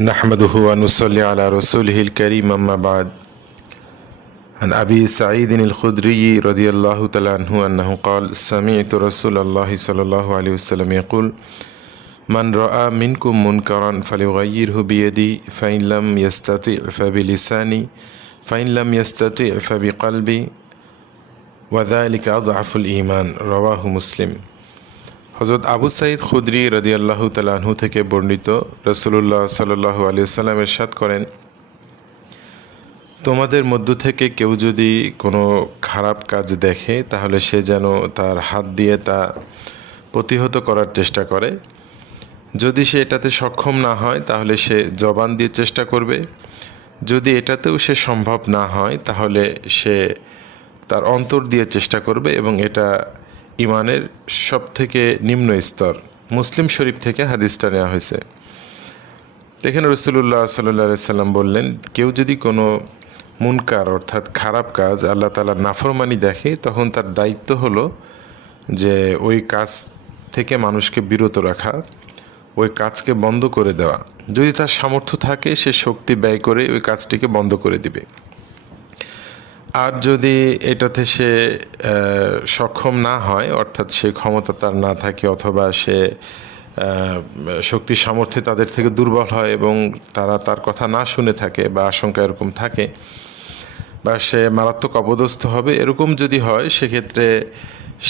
نحمده ونصلي على رسوله الكريم أما بعد. عن أبي سعيد الخدري رضي الله تعالى عنه أنه قال: سمعت رسول الله صلى الله عليه وسلم يقول: من رأى منكم منكرا فليغيره بيدي فإن لم يستطع فبلساني فإن لم يستطع فبقلبي وذلك أضعف الإيمان. رواه مسلم. হযরত আবু সাঈদ খুদরি রাদিয়াল্লাহু তাআলা আনহু থেকে বর্ণিত, রাসূলুল্লাহ সাল্লাল্লাহু আলাইহি ওয়াসাল্লাম ইরশাদ করেন, তোমাদের মধ্য থেকে কেউ যদি কোনো খারাপ কাজ দেখে তাহলে সে যেন তার হাত দিয়ে তা প্রতিহত করার চেষ্টা করে। যদি সে এটাতে সক্ষম না হয় তাহলে সে জবান দিয়ে চেষ্টা করবে। যদি এটাতেও সে সম্ভব না হয় তাহলে সে তার অন্তর দিয়ে চেষ্টা করবে, এবং এটা ইমানের সবথেকে নিম্ন স্তর। মুসলিম শরীফ থেকে হাদিসটা নেওয়া হয়েছে। দেখেন, রাসূলুল্লাহ সাল্লাল্লাহু আলাইহি সাল্লাম বললেন, কেউ যদি কোনো মুনকার অর্থাৎ খারাপ কাজ, আল্লাহ তাআলার নাফরমানি দেখে, তখন তার দায়িত্ব হলো যে ওই কাজ থেকে মানুষকে বিরত রাখা, ওই কাজকে বন্ধ করে দেওয়া। যদি তার সামর্থ্য থাকে সে শক্তি ব্যয় করে ওই কাজটিকে বন্ধ করে দিবে। আর যদি এটাতে সে সক্ষম না হয়, অর্থাৎ সে ক্ষমতা তার না থাকে, অথবা সে শক্তি সামর্থ্যে তাদের থেকে দুর্বল হয় এবং তারা তার কথা না শুনে থাকে, বা আশঙ্কা এরকম থাকে, বা সে মারাত্মক অপদস্থ হবে, এরকম যদি হয়, সেক্ষেত্রে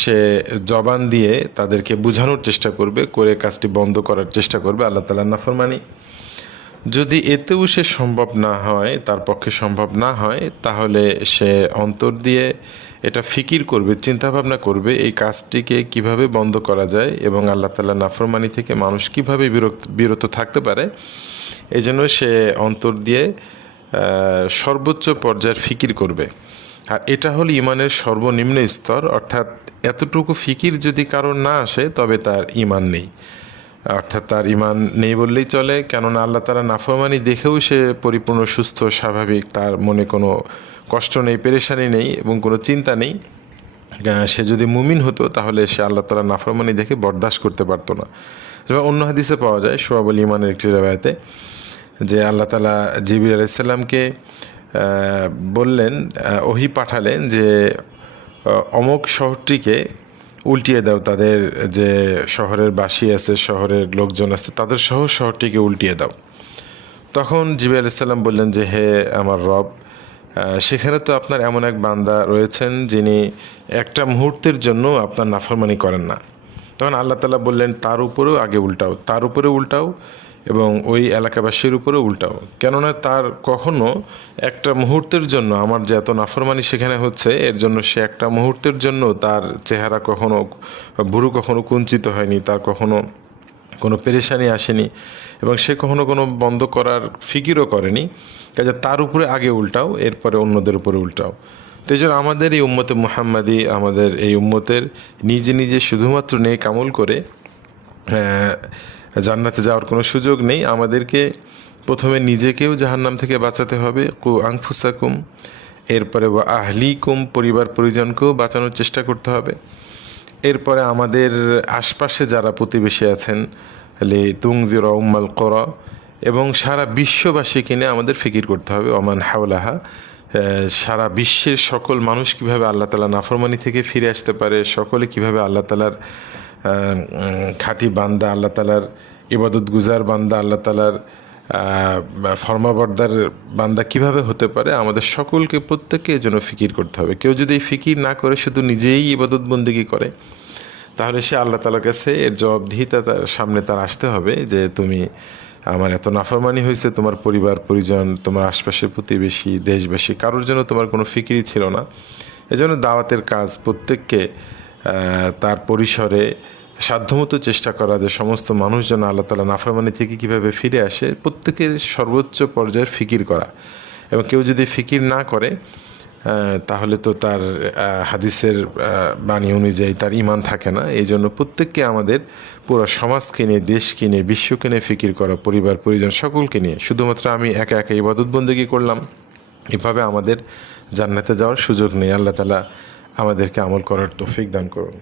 সে জবান দিয়ে তাদেরকে বোঝানোর চেষ্টা করবে, করে কাজটি বন্ধ করার চেষ্টা করবে, আল্লাহ তাআলার নাফরমানি। যদি এতেও সে সম্ভব না হয়, তার পক্ষে সম্ভব না হয়, তাহলে সে অন্তর দিয়ে এটা ফিকির করবে, চিন্তাভাবনা করবে এই কাজটিকে কিভাবে বন্ধ করা যায় এবং আল্লাহ তাআলার নাফরমানি থেকে মানুষ কিভাবে বিরত থাকতে পারে। এই জন্য সে অন্তর দিয়ে সর্বোচ্চ পর্যায়ের ফিকির করবে। আর এটা হলো ইমানের সর্বনিম্ন স্তর, অর্থাৎ এতটুকু ফিকির যদি কারোর না আসে তবে তার ইমান নেই, অর্থাৎ তার ইমান নেই বললেই চলে। কেননা আল্লাহ তাআলা নাফরমানি দেখেও সে পরিপূর্ণ সুস্থ স্বাভাবিক, তার মনে কোনো কষ্ট নেই, পেরেশানি নেই এবং কোনো চিন্তা নেই। সে যদি মুমিন হতো তাহলে সে আল্লাহ তাআলা নাফরমানি দেখে বরদাস্ত করতে পারতো না। যেমন অন্য হাদিসে পাওয়া যায়, শুআবুল ঈমানের একটি রিওয়ায়াতে, যে আল্লাহ তাআলা জিবরিল আলাইহিস সালামকে বললেন, ওহী পাঠালেন যে অমুক শহরটিকে উল্টিয়ে দাও, তাদের যে শহরের বাসী আছে, শহরের লোকজন আছে, তাদের সহ শহরটিকে উল্টিয়ে দাও। তখন জিবরিল আলাইহিস সালাম বললেন যে, হে আমার রব, সেখানে তো আপনার এমন এক বান্দা রয়েছেন যিনি একটা মুহূর্তের জন্য আপনার নাফরমানি করেন না। তখন আল্লাহ তাআলা বললেন, তার উপরেও আগে উল্টাও, তার উপরে উল্টাও এবং ওই এলাকাবাসীর উপরে উল্টাও। কেননা তার কখনো একটা মুহূর্তের জন্য আমার যে এত নাফরমানি সেখানে হচ্ছে, এর জন্য সে একটা মুহূর্তের জন্য তার চেহারা কখনো, ভুরু কখনো কুঞ্চিত হয়নি, তার কখনো কোনো পেরেশানি আসেনি, এবং সে কখনো কোনো বন্ধ করার ফিকিরও করেনি। কাজে তার উপরে আগে উল্টাও, এরপরে অন্যদের উপরে উল্টাও। তো এই জন্য আমাদের এই উম্মতে মুহাম্মাদি, আমাদের এই উম্মতের নিজে নিজে শুধুমাত্র নেক আমল করে জান্নাতে যাওয়ার কোনো সুযোগ নেই। আমাদেরকে প্রথমে নিজেকেও জাহান্নাম থেকে বাঁচাতে হবে, কু আনফুসাকুম, এরপরে ওয়া আহলিকুম, পরিবার পরিজনকেও বাঁচানোর চেষ্টা করতে হবে। এরপরে আমাদের আশপাশে যারা প্রতিবেশী আছেন, লি তুনজিরা উম্মাল কুরা, এবং সারা বিশ্ববাসীকে নিয়ে আমাদের ফিকির করতে হবে, ওমান হাওলাহা, সারা বিশ্বের সকল মানুষ কিভাবে আল্লাহ তাআলা নাফরমানি থেকে ফিরে আসতে পারে, সকলে কিভাবে আল্লাহ তাআলার খাঁটি বান্দা, আল্লাহ তাআলার ইবাদত গুজার বান্দা, আল্লাহ তাআলার ফরমাবরদার বান্দা কিভাবে হতে পারে, আমাদের সকলকে, প্রত্যেককে এই জন্য ফিকির করতে হবে। কেউ যদি এই ফিকির না করে শুধু নিজেই ইবাদত বন্দেগী করে, তাহলে সে আল্লাহ তাআলার কাছে এর জবাবদিহিতা তার সামনে তার আসতে হবে, যে তুমি আমার এত নাফরমানি হয়েছে, তোমার পরিবার পরিজন, তোমার আশপাশের প্রতিবেশী, দেশবাসী, কারোর জন্য তোমার কোনো ফিকিরই ছিল না। এজন্য দাওয়াতের কাজ প্রত্যেককে তার পরিসরে সাধ্যমতো চেষ্টা করা, যে সমস্ত মানুষ যেন আল্লাহ তাআলা নাফরমানি থেকে কীভাবে ফিরে আসে, প্রত্যেকের সর্বোচ্চ পর্যায়ের ফিকির করা। এবং কেউ যদি ফিকির না করে তাহলে তো তার হাদিসের বাণী অনুযায়ী তার ঈমান থাকে না। এই জন্য প্রত্যেককে আমাদের পুরো সমাজকে নিয়ে, দেশকে নিয়ে, বিশ্বকে নিয়ে ফিকির করা, পরিবার পরিজন সকলকে নিয়ে। শুধুমাত্র আমি একা একা ইবাদত বন্দেগী করলাম, এভাবে আমাদের জান্নাতে যাওয়ার সুযোগ নেই। আল্লাহ তাআলা আমাদেরকে আমল করার তৌফিক দান করুন।